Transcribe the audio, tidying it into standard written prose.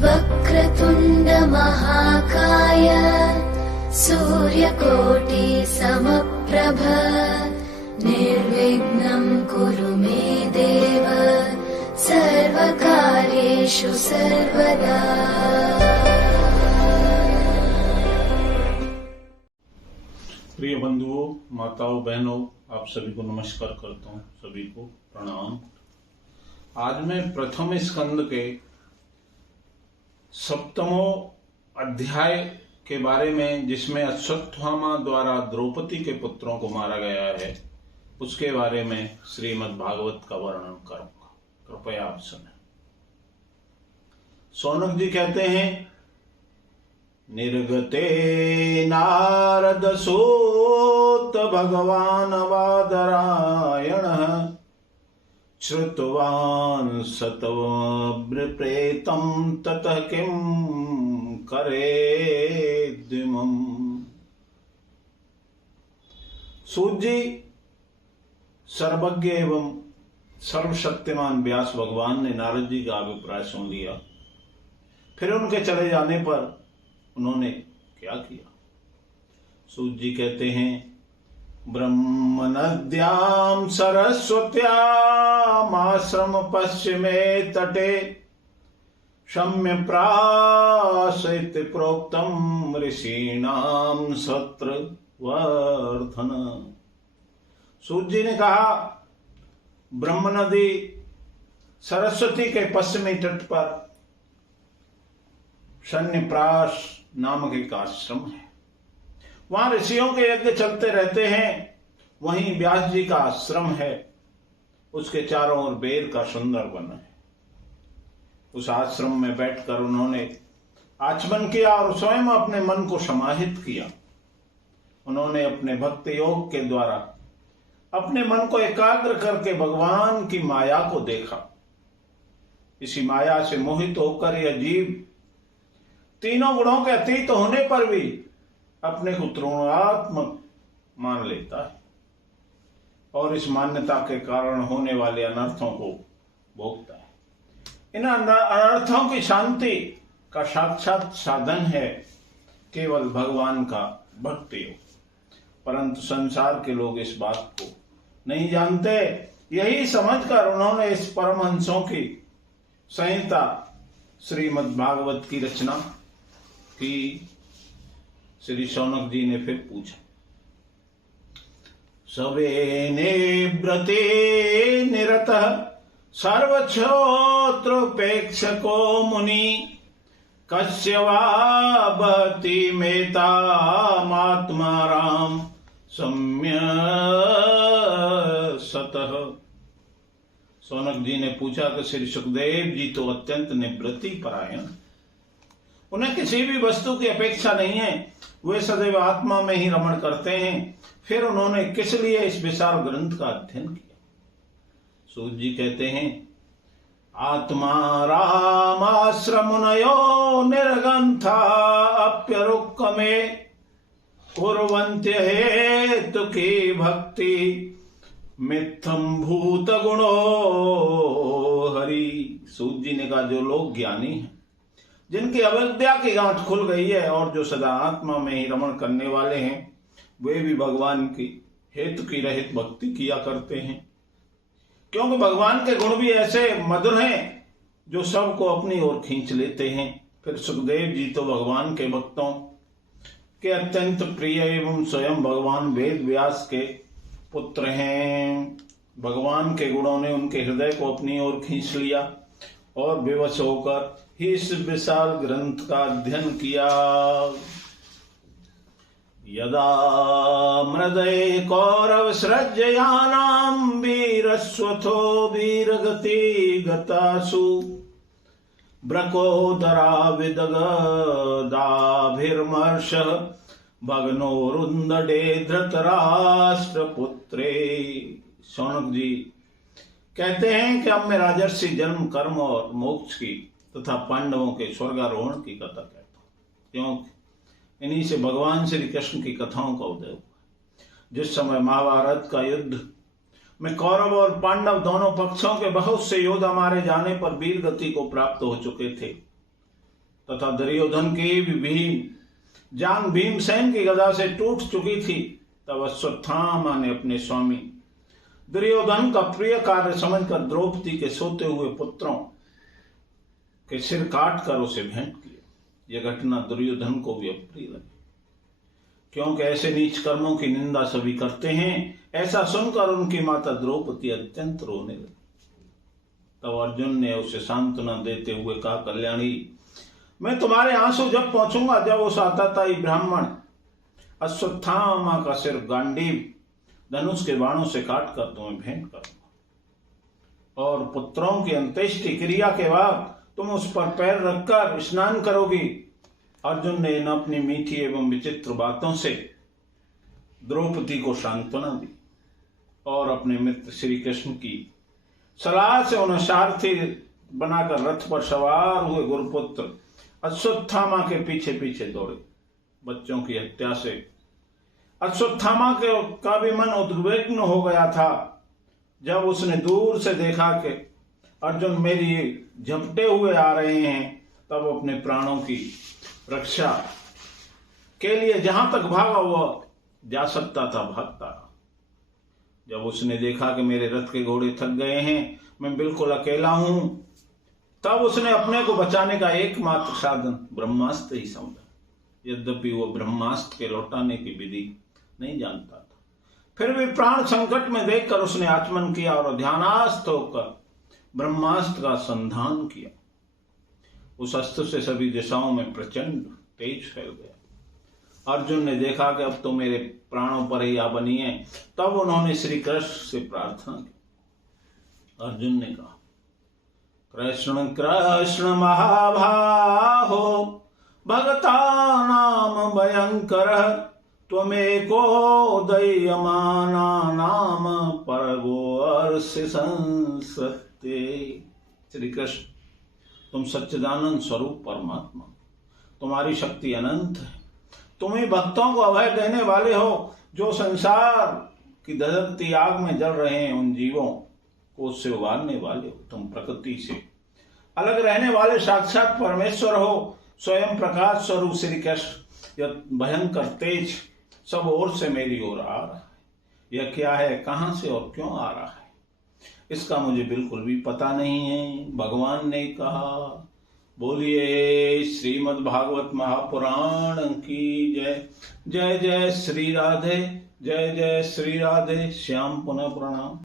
वक्रतुण्ड महाकाय सूर्यकोटि समप्रभ निर्विघ्नं कुरु मे देव सर्वकार्येषु सर्वदा। प्रिय बंधुओं, माताओं, बहनों, आप सभी को नमस्कार करता हूँ, सभी को प्रणाम। आज मैं प्रथम स्कंद के 7वें अध्याय के बारे में, जिसमें अश्वत्थामा द्वारा द्रौपदी के पुत्रों को मारा गया है, उसके बारे में श्रीमद् भागवत का वर्णन करूंगा। कृपया आप सुनें। शौनक जी कहते हैं, निर्गते नारद सूत भगवान वादरायणः श्रुतवान् सतवृप्रेतं ततः किं करेद्विमम्। सूत जी सर्वज्ञ एवं सर्वशक्तिमान व्यास भगवान ने नारद जी का अभिप्राय सुन लिया। फिर उनके चले जाने पर उन्होंने क्या किया? सूत जी कहते हैं, ब्रह्म नद्यां सरस्वत्याम् आश्रम पश्चिमे तटे शम्य प्रास इति प्रोक्तम् ऋषीणां सत्र वर्धन। सूत जी ने कहा, ब्रह्म नदी सरस्वती के पश्चिमी तट पर शन्यप्राश नामक एक आश्रम है। वहां ऋषियों के यज्ञ चलते रहते हैं। वहीं व्यास जी का आश्रम है। उसके चारों ओर बेर का सुंदर वन है। उस आश्रम में बैठकर उन्होंने आचमन किया और स्वयं अपने मन को समाहित किया। उन्होंने अपने भक्ति योग के द्वारा अपने मन को एकाग्र करके भगवान की माया को देखा। इसी माया से मोहित होकर यह जीव तीनों गुणों के अतीत होने पर भी अपने को त्रिगुणात्मक मान लेता है और इस मान्यता के कारण होने वाले अनर्थों को भोगता है। इन अनर्थों की शांति का साक्षात साधन है केवल भगवान का भक्ति योग। परंतु संसार के लोग इस बात को नहीं जानते। यही समझकर उन्होंने इस परमहंसों की संहिता श्रीमद् भागवत की रचना की। श्री शौनक जी ने फिर पूछा, सवेने व्रते निरतः सर्वक्षोत्रोपेक्षको मुनि कस्य वा बहति मेतामात्माराम सम्यसतः। शौनक जी ने पूछा कि श्री सुखदेव जी तो अत्यंत निवृत्ति परायण, उन्हें किसी भी वस्तु की अपेक्षा नहीं है। वे सदैव आत्मा में ही रमण करते हैं। फिर उन्होंने किस लिए इस विशाल ग्रंथ का अध्ययन किया? सूत जी कहते हैं, आत्मा रामाश्रमुनयो निर्गंथा अप्यरुक्कमे कुर्वन्त्य हेतु की भक्ति मिथ्यम भूत गुणो हरि। सूत जी ने कहा, जो लोग ज्ञानी हैं, जिनकी अविद्या की गांठ खुल गई है और जो सदा आत्मा में ही रमण करने वाले हैं, वे भी भगवान की हेतु की रहित भक्ति किया करते हैं। क्योंकि भगवान के गुण भी ऐसे मधुर हैं जो सबको अपनी ओर खींच लेते हैं। फिर सुखदेव जी तो भगवान के भक्तों के अत्यंत प्रिय एवं स्वयं भगवान वेद व्यास के पुत्र हैं। भगवान के गुणों ने उनके हृदय को अपनी ओर खींच लिया और विवश होकर ही इस विशाल ग्रंथ का अध्ययन किया। यदा मृदये कौरव सृज्ययानां वीरस्वथो वीरगति गतासु ब्रकोदरा विदगदाभिर्मर्ष भग्नोरुन्दडे धृतराष्ट्रपुत्रे। शौनक जी कहते हैं कि अब मैं राजर्षि जन्म, कर्म और मोक्ष की तथा पांडवों के स्वर्गारोहण की कथा कहता हूं, क्योंकि इन्हीं से भगवान श्री कृष्ण की कथाओं का उदय हुआ। जिस समय महाभारत का युद्ध में कौरव और पांडव दोनों पक्षों के बहुत से योद्धा मारे जाने पर वीर गति को प्राप्त हो चुके थे, तथा दुर्योधन की भी जान भीमसेन की गदा से टूट चुकी थी, तब अश्वत्थामा ने अपने स्वामी दुर्योधन का प्रिय कार्य समझकर द्रौपदी के सोते हुए पुत्रों के सिर काट कर उसे भेंट किया। यह घटना दुर्योधन को भी अप्रिय लगी, क्योंकि ऐसे नीच कर्मों की निंदा सभी करते हैं। ऐसा सुनकर उनकी माता द्रौपदी अत्यंत रोने लगी। तब अर्जुन ने उसे सांत्वना देते हुए कहा, कल्याणी, मैं तुम्हारे आंसू जब पहुंचूंगा जब उस आतताई ब्राह्मण अश्वत्थामा का सिर गांडीव धनुष के बाणों से काटकर तुम्हें भेंट करूंगा, और पुत्रों की अंत्येष्टि क्रिया के बाद तुम उस पर पैर रखकर स्नान करोगी। अर्जुन ने इन अपनी मीठी एवं विचित्र बातों से द्रौपदी को सांत्वना दी और अपने मित्र श्री कृष्ण की सलाह से उन्हें सारथी बनाकर रथ पर सवार हुए गुरुपुत्र अश्वत्थामा के पीछे पीछे दौड़े। बच्चों की हत्या से अश्वत्थामा का भी मन उद्विग्न हो गया था। जब उसने दूर से देखा कि अर्जुन मेरी झपटे हुए आ रहे हैं, तब अपने प्राणों की रक्षा के लिए जहां तक भागा वह जा सकता था भागता। जब उसने देखा कि मेरे रथ के घोड़े थक गए हैं, मैं बिल्कुल अकेला हूं, तब उसने अपने को बचाने का एकमात्र साधन ब्रह्मास्त्र ही समझा। यद्यपि वह ब्रह्मास्त्र के लौटाने की विधि नहीं जानता था, फिर भी प्राण संकट में देखकर उसने आचमन किया और ध्यानास्थ होकर ब्रह्मास्त्र का संधान किया। उस अस्त्र से सभी दिशाओं में प्रचंड तेज फैल गया। अर्जुन ने देखा कि अब तो मेरे प्राणों पर ही आ बनी है, तब उन्होंने श्री कृष्ण से प्रार्थना की। अर्जुन ने कहा, कृष्ण कृष्ण महाभाहो भगतानाम भयंकर त्वमेको दयमानानाम परगो अर्षि संसते। श्री कृष्ण, तुम सच्चिदानंद स्वरूप परमात्मा, तुम्हारी शक्ति अनंत है। तुम ही भक्तों को अभय देने वाले हो, जो संसार की दहकती आग में जल रहे हैं उन जीवों को उससे उबारने वाले हो। तुम प्रकृति से अलग रहने वाले साक्षात परमेश्वर हो। स्वयं प्रकाश स्वरूप श्री कृष्ण, यह भयंकर तेज सब ओर से मेरी ओर आ रहा है। यह क्या है, कहां से और क्यों आ रहा है, इसका मुझे बिल्कुल भी पता नहीं है। भगवान ने कहा। बोलिए श्रीमद् भागवत महापुराण की जय। जय जय श्री राधे, जय जय श्री राधे। श्याम पुनः प्रणाम।